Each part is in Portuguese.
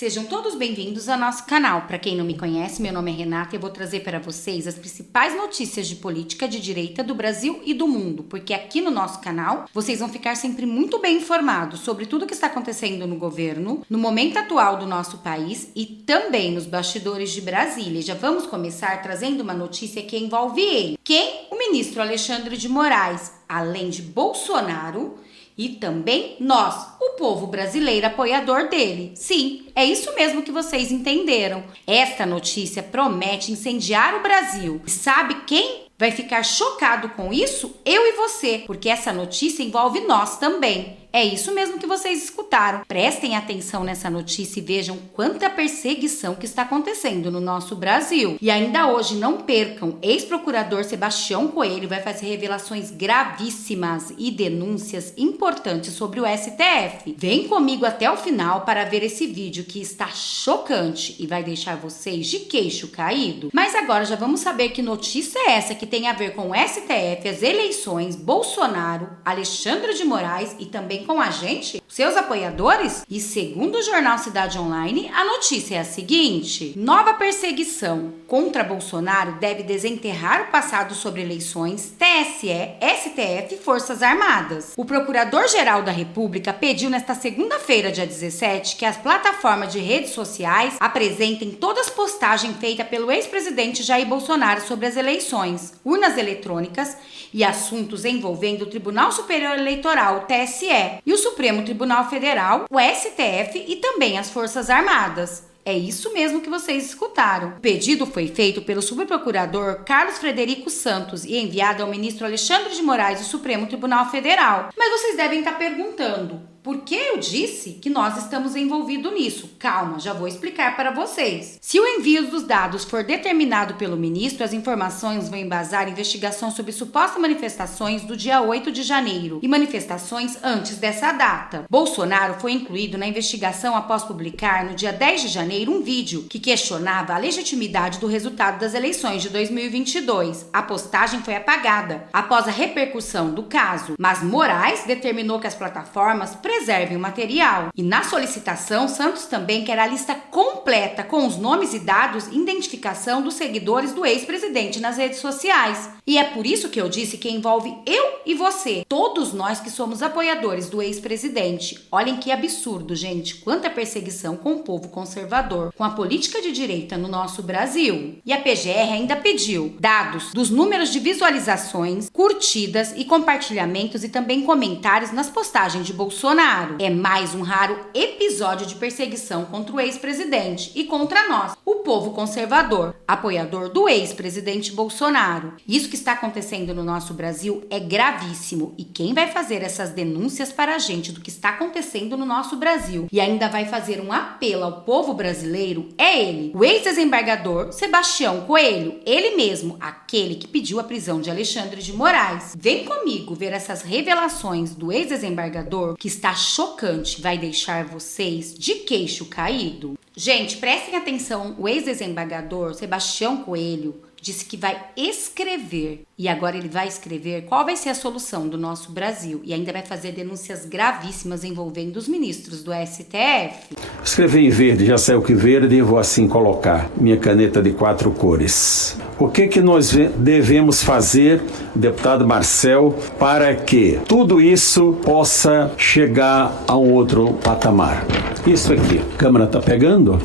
Sejam todos bem-vindos ao nosso canal. Para quem não me conhece, meu nome é Renata e eu vou trazer para vocês as principais notícias de política de direita do Brasil e do mundo, porque aqui no nosso canal vocês vão ficar sempre muito bem informados sobre tudo que está acontecendo no governo, no momento atual do nosso país e também nos bastidores de Brasília. Já vamos começar trazendo uma notícia que envolve ele. Quem? O ministro Alexandre de Moraes, além de Bolsonaro e também nós, o povo brasileiro apoiador dele. Sim, é isso mesmo que vocês entenderam. Esta notícia promete incendiar o Brasil. E sabe quem vai ficar chocado com isso? Eu e você, porque essa notícia envolve nós também. É isso mesmo que vocês escutaram. Prestem atenção nessa notícia e vejam quanta perseguição que está acontecendo no nosso Brasil. E ainda hoje, não percam, ex-procurador Sebastião Coelho vai fazer revelações gravíssimas e denúncias importantes sobre o STF. Vem comigo até o final para ver esse vídeo que está chocante e vai deixar vocês de queixo caído. Mas agora já vamos saber que notícia é essa que tem a ver com o STF, as eleições, Bolsonaro, Alexandre de Moraes e também com a gente, seus apoiadores? E segundo o jornal Cidade Online, a notícia é a seguinte: nova perseguição contra Bolsonaro deve desenterrar o passado sobre eleições, TSE, STF e Forças Armadas. O Procurador-Geral da República pediu nesta segunda-feira, dia 17, que as plataformas de redes sociais apresentem todas as postagens feitas pelo ex-presidente Jair Bolsonaro sobre as eleições, urnas eletrônicas e assuntos envolvendo o Tribunal Superior Eleitoral, o TSE, e o Supremo Tribunal Federal, o STF e também as Forças Armadas. É isso mesmo que vocês escutaram. O pedido foi feito pelo subprocurador Carlos Frederico Santos e enviado ao ministro Alexandre de Moraes do Supremo Tribunal Federal. Mas vocês devem estar perguntando: por que eu disse que nós estamos envolvidos nisso? Calma, já vou explicar para vocês. Se o envio dos dados for determinado pelo ministro, as informações vão embasar investigação sobre supostas manifestações do dia 8 de janeiro e manifestações antes dessa data. Bolsonaro foi incluído na investigação após publicar no dia 10 de janeiro um vídeo que questionava a legitimidade do resultado das eleições de 2022. A postagem foi apagada após a repercussão do caso, mas Moraes determinou que as plataformas preservem o material. E na solicitação, Santos também quer a lista completa com os nomes e dados e identificação dos seguidores do ex-presidente nas redes sociais. E é por isso que eu disse que envolve eu e você, todos nós que somos apoiadores do ex-presidente. Olhem que absurdo, gente, quanta perseguição com o povo conservador, com a política de direita no nosso Brasil. E a PGR ainda pediu dados dos números de visualizações, curtidas e compartilhamentos e também comentários nas postagens de Bolsonaro. É mais um raro episódio de perseguição contra o ex-presidente e contra nós, o povo conservador, apoiador do ex-presidente Bolsonaro. Isso que está acontecendo no nosso Brasil é gravíssimo e quem vai fazer essas denúncias para a gente do que está acontecendo no nosso Brasil e ainda vai fazer um apelo ao povo brasileiro é ele, o ex-desembargador Sebastião Coelho, ele mesmo, aquele que pediu a prisão de Alexandre de Moraes. Vem comigo ver essas revelações do ex-desembargador que está chocante, vai deixar vocês de queixo caído. Gente, prestem atenção, o ex-desembargador Sebastião Coelho disse que vai escrever, e agora ele vai escrever qual vai ser a solução do nosso Brasil, e ainda vai fazer denúncias gravíssimas envolvendo os ministros do STF. Escrevi em verde, já saiu que verde, e vou assim colocar minha caneta de 4 cores. O que nós devemos fazer, deputado Marcel, para que tudo isso possa chegar a um outro patamar? Isso aqui, a câmera está pegando?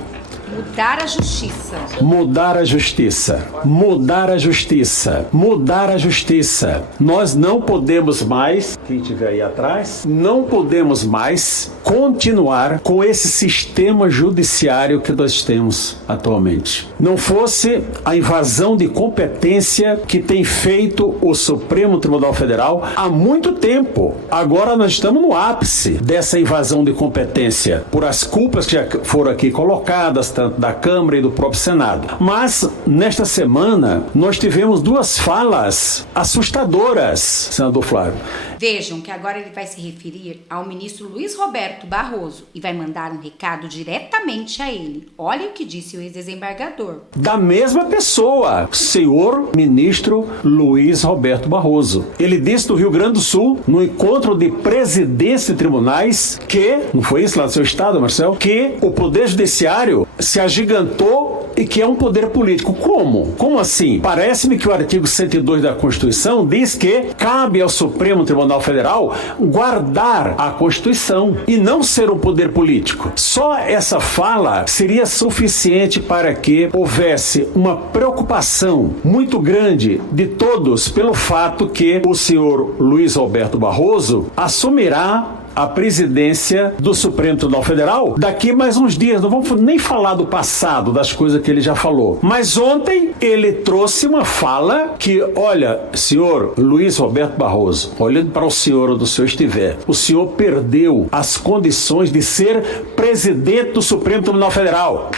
Mudar a justiça. Mudar a justiça. Mudar a justiça. Mudar a justiça. Nós não podemos mais, quem estiver aí atrás, não podemos mais continuar com esse sistema judiciário que nós temos atualmente. Não fosse a invasão de competência que tem feito o Supremo Tribunal Federal há muito tempo. Agora nós estamos no ápice dessa invasão de competência por as culpas que já foram aqui colocadas, tanto da Câmara e do próprio Senado. Mas, nesta semana, nós tivemos duas falas assustadoras, senador Flávio. Vejam que agora ele vai se referir ao ministro Luiz Roberto Barroso e vai mandar um recado diretamente a ele. Olha o que disse o ex-desembargador. Da mesma pessoa, senhor ministro Luiz Roberto Barroso. Ele disse no Rio Grande do Sul, no encontro de presidentes de tribunais, que, não foi isso lá do seu estado, Marcel? Que o Poder Judiciário se agigantou e que é um poder político. Como? Como assim? Parece-me que o artigo 102 da Constituição diz que cabe ao Supremo Tribunal Federal guardar a Constituição e não ser um poder político. Só essa fala seria suficiente para que houvesse uma preocupação muito grande de todos pelo fato que o senhor Luiz Roberto Barroso assumirá a presidência do Supremo Tribunal Federal daqui mais uns dias. Não vamos nem falar do passado, das coisas que ele já falou. Mas ontem ele trouxe uma fala que, olha, senhor Luiz Roberto Barroso, olhando para o senhor onde o senhor estiver, o senhor perdeu as condições de ser presidente do Supremo Tribunal Federal.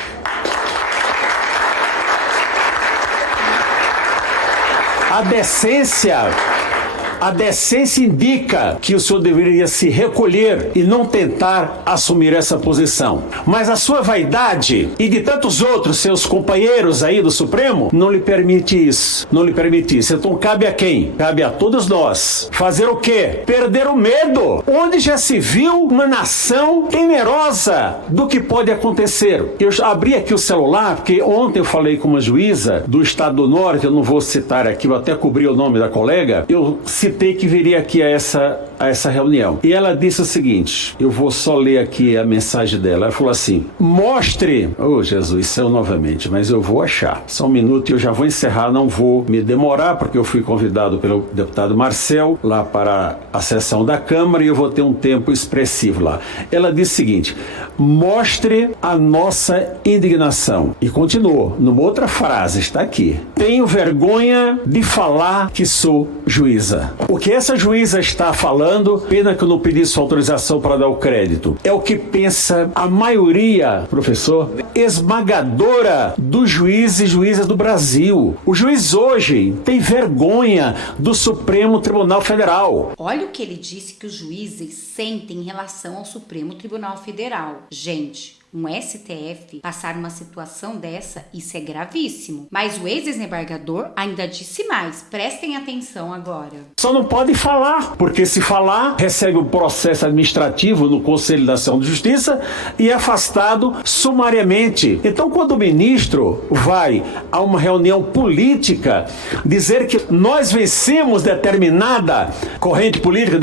A decência indica que o senhor deveria se recolher e não tentar assumir essa posição. Mas a sua vaidade e de tantos outros seus companheiros aí do Supremo não lhe permite isso. Não lhe permite isso. Então cabe a quem? Cabe a todos nós. Fazer o quê? Perder o medo. Onde já se viu uma nação temerosa do que pode acontecer. Eu abri aqui o celular, porque ontem eu falei com uma juíza do estado do Norte, eu não vou citar aqui, vou até cobrir o nome da colega, eu citei que viria aqui a essa reunião. E ela disse o seguinte, eu vou só ler aqui a mensagem dela. Ela falou assim, mostre... Oh, Jesus, céu novamente, mas eu vou achar. Só um minuto e eu já vou encerrar, não vou me demorar, porque eu fui convidado pelo deputado Marcel lá para a sessão da Câmara e eu vou ter um tempo expressivo lá. Ela disse o seguinte, mostre a nossa indignação. E continuou, numa outra frase, está aqui. Tenho vergonha de falar que sou juíza. O que essa juíza está falando, pena que eu não pedi sua autorização para dar o crédito, é o que pensa a maioria, professor, esmagadora dos juízes e juízas do Brasil. O juiz hoje tem vergonha do Supremo Tribunal Federal. Olha o que ele disse que os juízes sentem em relação ao Supremo Tribunal Federal. Gente, um STF passar uma situação dessa, isso é gravíssimo. Mas o ex-desembargador ainda disse mais. Prestem atenção agora. Só não pode falar, porque se falar, recebe um processo administrativo no Conselho Nacional de Justiça e é afastado sumariamente. Então, quando o ministro vai a uma reunião política dizer que nós vencemos determinada corrente política,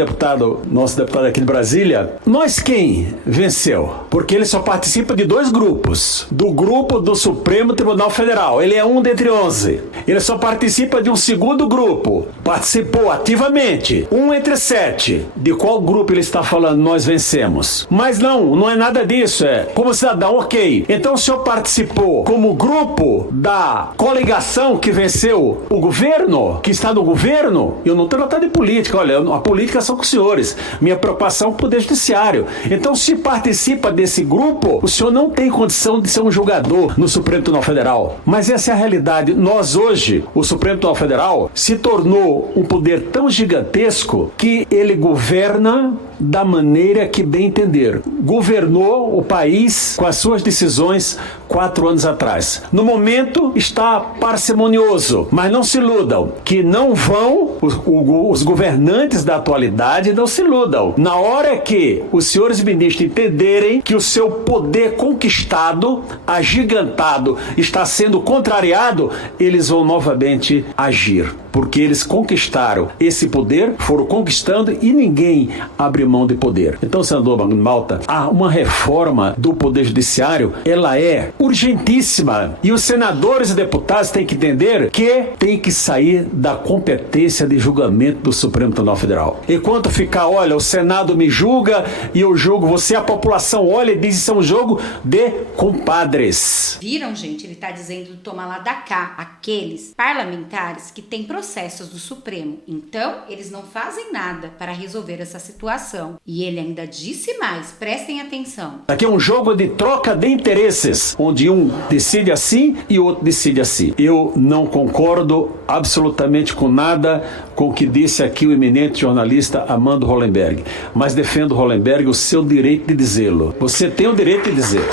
nosso deputado aqui de Brasília, nós quem venceu? Porque ele só participa de dois grupos. Do grupo do Supremo Tribunal Federal. Ele é um dentre 11. Ele só participa de um segundo grupo. Participou ativamente. Um entre 7. De qual grupo ele está falando? Nós vencemos. Mas não é nada disso. É como cidadão, ok. Então o senhor participou como grupo da coligação que venceu o governo? Que está no governo? Eu não estou tratando de política. Olha, a política são com os senhores. Minha preocupação é o Poder Judiciário. Então, se participa desse grupo, o senhor não tem condição de ser um julgador no Supremo Tribunal Federal. Mas essa é a realidade. Nós hoje, o Supremo Tribunal Federal se tornou um poder tão gigantesco que ele governa da maneira que bem entender. Governou o país com as suas decisões 4 anos atrás. No momento está parcimonioso, mas não se iludam, que não vão, os governantes da atualidade não se iludam. Na hora que os senhores ministros entenderem que o seu poder conquistado, agigantado, está sendo contrariado, eles vão novamente agir. Porque eles conquistaram esse poder, foram conquistando e ninguém abre mão de poder. Então, senador Malta, uma reforma do Poder Judiciário, ela é urgentíssima. E os senadores e deputados têm que entender que tem que sair da competência de julgamento do Supremo Tribunal Federal. Enquanto ficar, olha, o Senado me julga e eu julgo você, a população olha e diz isso é um jogo de compadres. Viram, gente? Ele está dizendo tomar lá da cá aqueles parlamentares que têm processo processos do Supremo. Então, eles não fazem nada para resolver essa situação. E ele ainda disse mais, prestem atenção. Aqui é um jogo de troca de interesses, onde um decide assim e o outro decide assim. Eu não concordo absolutamente com nada com o que disse aqui o eminente jornalista Armando Hollenberg, mas defendo, Hollenberg, o seu direito de dizê-lo. Você tem o direito de dizer.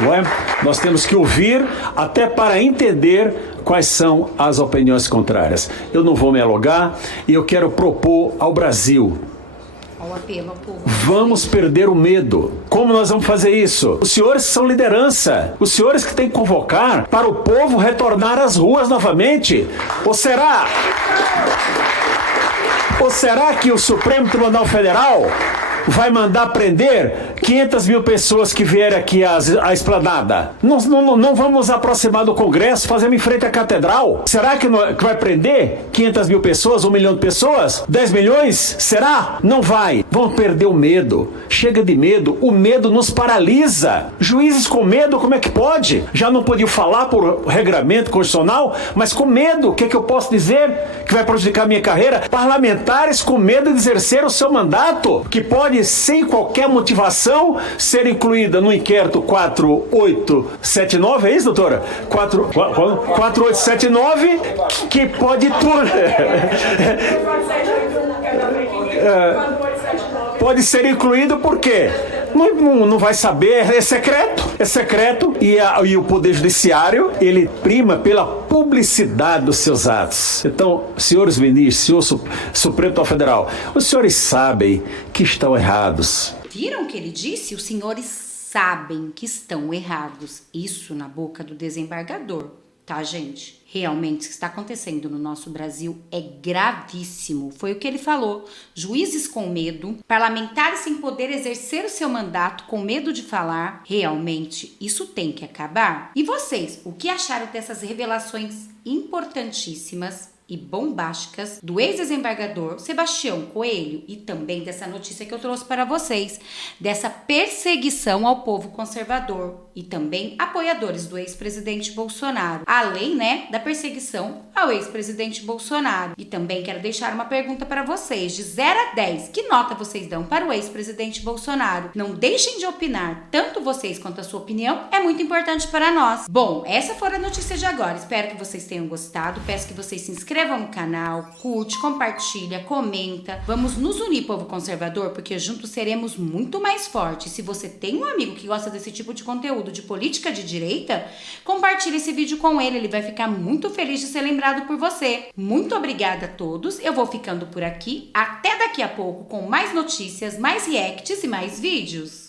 Não é? Nós temos que ouvir até para entender quais são as opiniões contrárias. Eu não vou me alugar e eu quero propor ao Brasil: ao apelo ao povo. Vamos perder o medo. Como nós vamos fazer isso? Os senhores são liderança. Os senhores que têm que convocar para o povo retornar às ruas novamente. Ou será que o Supremo Tribunal Federal vai mandar prender 500 mil pessoas que vierem aqui à esplanada? Não vamos nos aproximar do Congresso, fazendo em frente à Catedral? Será que vai prender 500 mil pessoas, 1 milhão de pessoas? 10 milhões? Será? Não vai. Vamos perder o medo. Chega de medo. O medo nos paralisa. Juízes com medo, como é que pode? Já não podiam falar por regramento constitucional, mas com medo, o que é que eu posso dizer que vai prejudicar a minha carreira? Parlamentares com medo de exercer o seu mandato, que pode, sem qualquer motivação, ser incluída no inquérito 4879, é isso, doutora? 4879, que pode tudo. Pode ser incluído por quê? Não vai saber, é secreto, e o Poder Judiciário, ele prima pela publicidade dos seus atos. Então, senhores ministros, senhor Supremo Tribunal Federal, os senhores sabem que estão errados. Viram o que ele disse? Os senhores sabem que estão errados. Isso na boca do desembargador, tá, gente? Realmente, o que está acontecendo no nosso Brasil é gravíssimo. Foi o que ele falou. Juízes com medo, parlamentares sem poder exercer o seu mandato, com medo de falar. Realmente, isso tem que acabar. E vocês, o que acharam dessas revelações importantíssimas e bombásticas do ex-desembargador Sebastião Coelho, e também dessa notícia que eu trouxe para vocês, dessa perseguição ao povo conservador e também apoiadores do ex-presidente Bolsonaro, além, da perseguição ao ex-presidente Bolsonaro. E também quero deixar uma pergunta para vocês, de 0 a 10, que nota vocês dão para o ex-presidente Bolsonaro? Não deixem de opinar, tanto vocês quanto a sua opinião é muito importante para nós. Bom, essa foi a notícia de agora, espero que vocês tenham gostado, peço que vocês se inscrevam no canal, curte, compartilha, comenta. Vamos nos unir, povo conservador, porque juntos seremos muito mais fortes. Se você tem um amigo que gosta desse tipo de conteúdo de política de direita, compartilhe esse vídeo com ele, ele vai ficar muito feliz de ser lembrado por você. Muito obrigada a todos, eu vou ficando por aqui. Até daqui a pouco com mais notícias, mais reacts e mais vídeos.